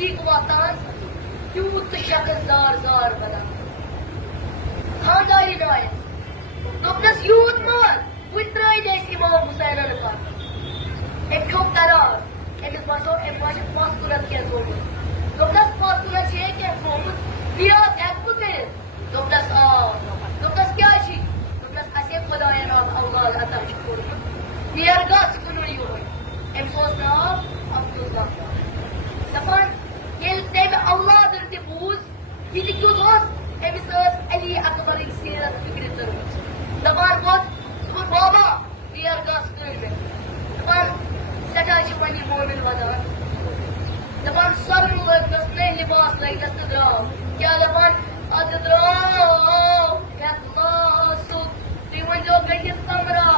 नजदीक वातान यूत शख्स जार बना खानदारी नाय दोपनस यूत माल पुत्राई जैसी इमाम हुसैन पर एक ठोक करार एक बसो एक बाश पासकुरत के जोड़ दोपनस पासकुरत छे के फोम दिया एक पुते दोपनस क्या छी दोपनस असे खुदाया नाम अल्लाह अता शुक्र नियरगास कुनु योय एम सोच नाम अब्दुल्ला दफन येल तेम अल्लाह दर ते बूज ये क्यों एमिस अली अकबर सीरत फिक्र तरमस दपान बहुत बाबा दियर गस कर दपान सटा पनी मोमिन वदान दपान सर लगस ने लिबास लगस द्राव क्या दपान अद द्राव यखलासु ती जो गंदित कमरा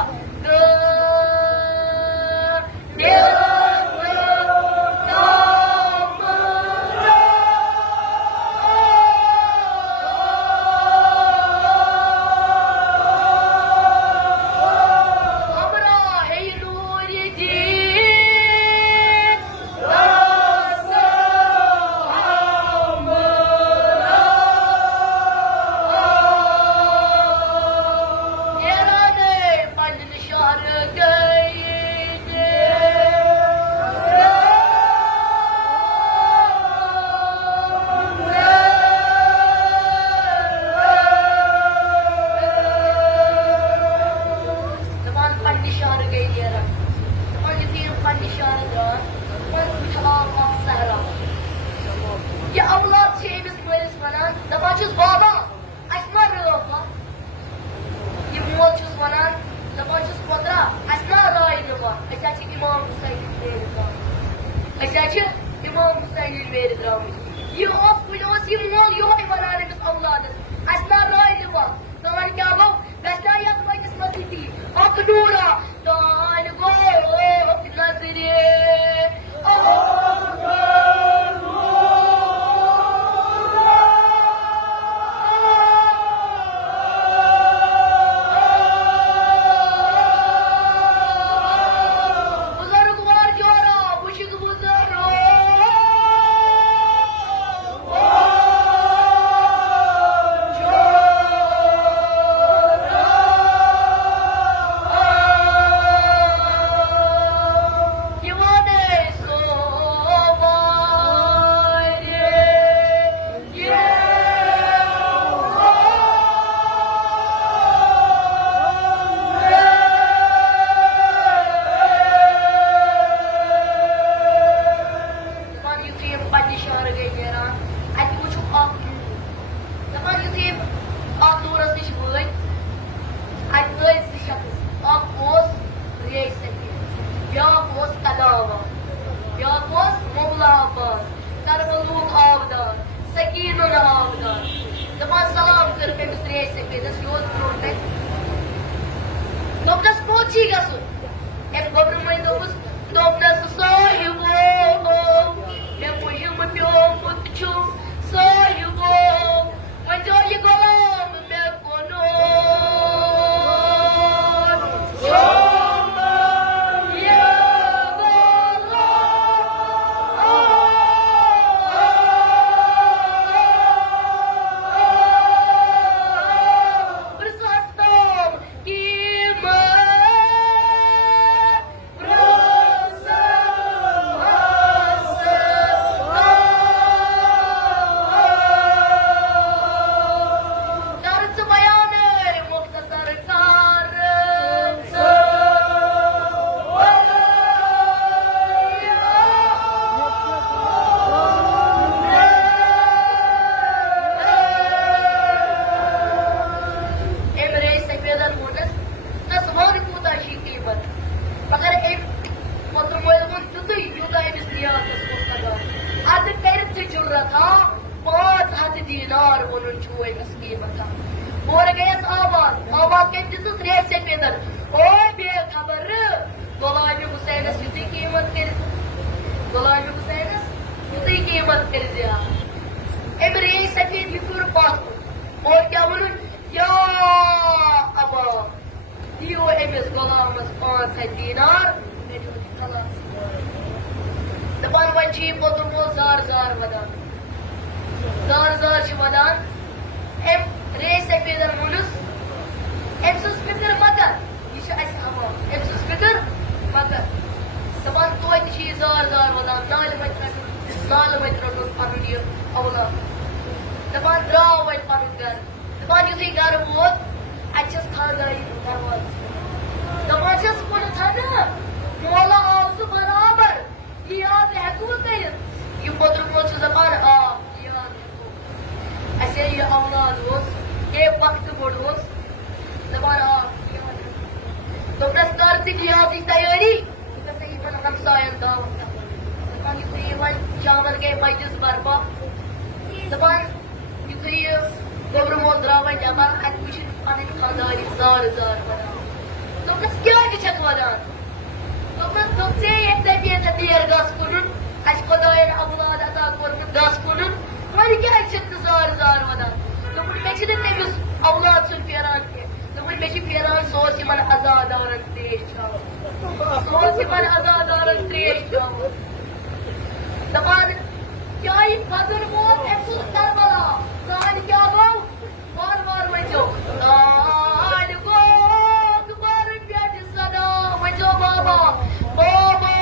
और क्या बोलूं या अबा दियो एमएस गुलामस 5 दीनार दपान वन पोतुमो जार जार वदान जार जार वदान एम रेस सफेदर मुनस एम सस फिक्र मगर यह हवा एम सस फिक्र मगर दपान तो जार जार वदान नाल मत रटो पन यह औलाद दपान द्राव वो पन घर दपान यु घर वोत अस खानदारी दरवाज दपान कुन ना मोला आव बराबर याद हेकू कर यह पोत्र मोल दपान आ याद असे यह औलाद ये वक्त बोड़ दपान आ दोपस कर लिहाज की तैयारी हमसायन दावत दपान यु शामन गए मजलिस बर्पा दपान यु गोबर मोल द्राव दपान अत वो पन खानदारी जार जार वदान दोपस क्या वदान दोपस दोपे ये देर गस कुन खुदायन औलाद अता कोर्मुत गस कुन वन क्या जार जार वदान दोपन मे तमिस औलाद सुन फेरान दोपन मे फेरान सोस यमन अजादारन त्रेश सोस यमन अजादारन त्रेश दपान क्या बदर मोल अफसोस करबला लाल क्या गो वार वार वजो लाल गो तुम्हार बेट सदा वजो बाबा बाबा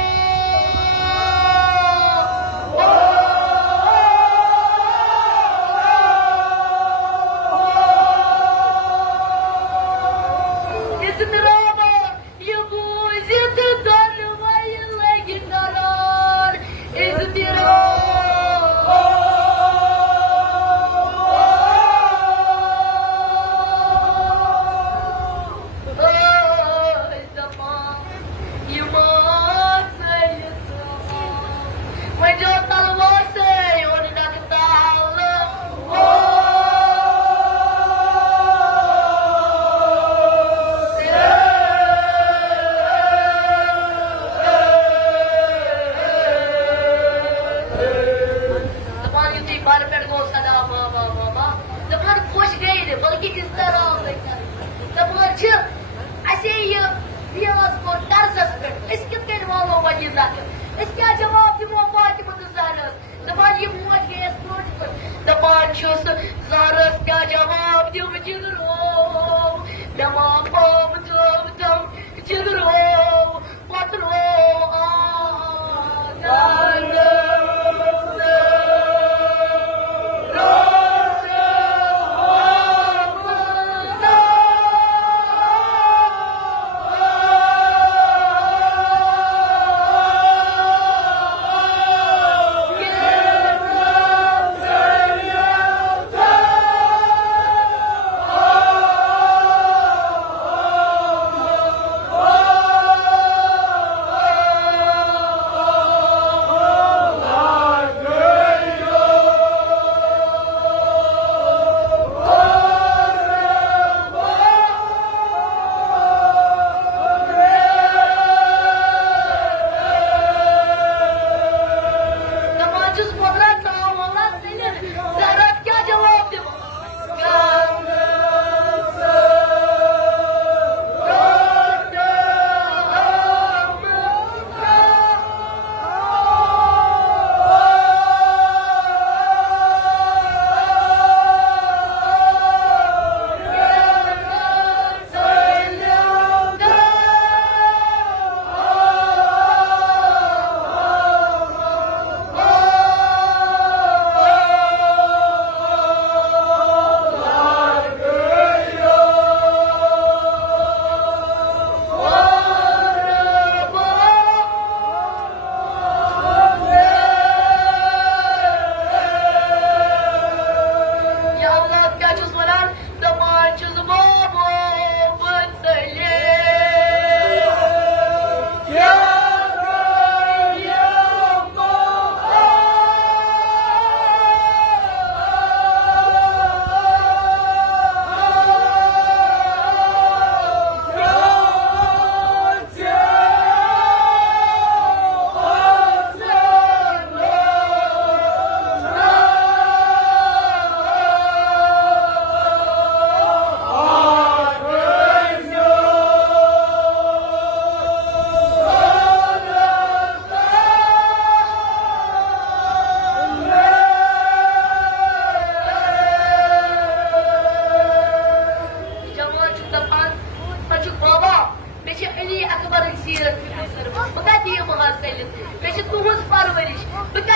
चलित मे तुज परवरिश बह कत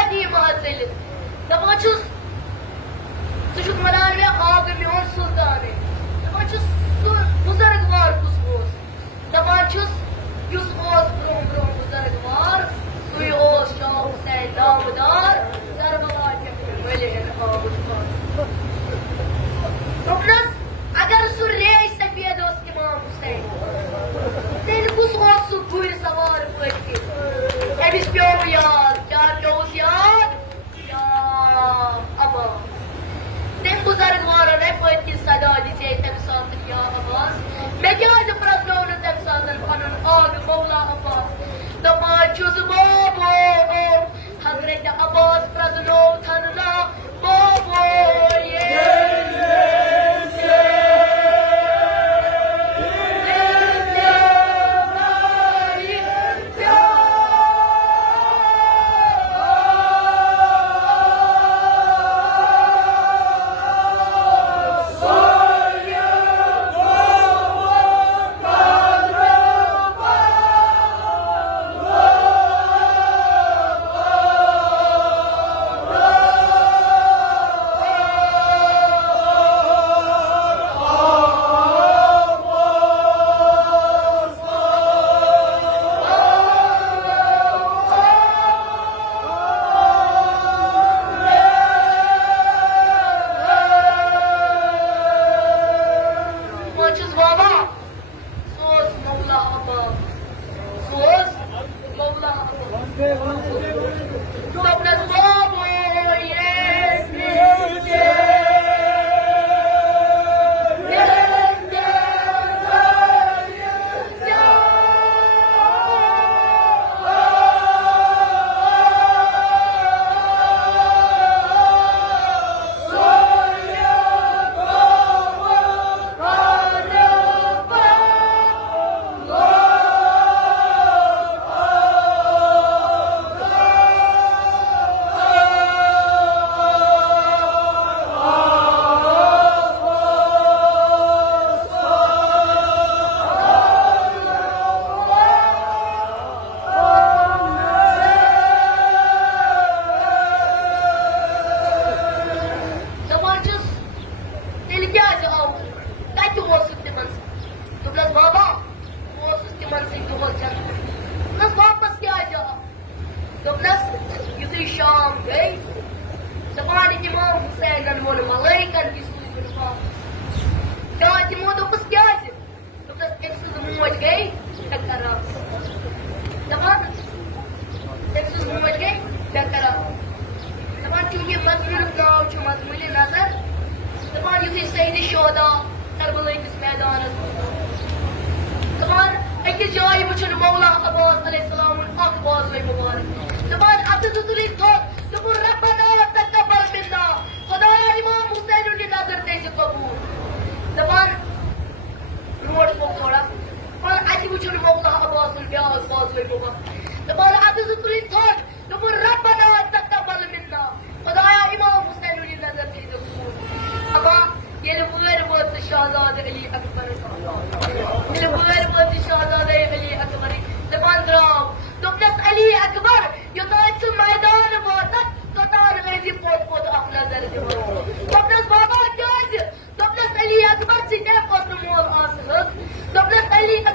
चलित दपान वन मे आग मोन सुल्तान दपान बुजुर्गवार कुस दपान ब्रोह ब्रोह बुजुर्गवार सू शाह हुसैन नामदार करबला दोपनस अगर सू रेश सफेद इमाम हुसैन तेल कुस गुर सवार पे अमिस पे याद क्या पेस याद अब्बास तम बुजुर्गवार पे सदा दिजे तम सात या अब्बास मे क्या प्रजनो तम सात पन आग मौला अब्बास दपान बाबो हजरत अब्बास प्रजनो थना बाबो Ali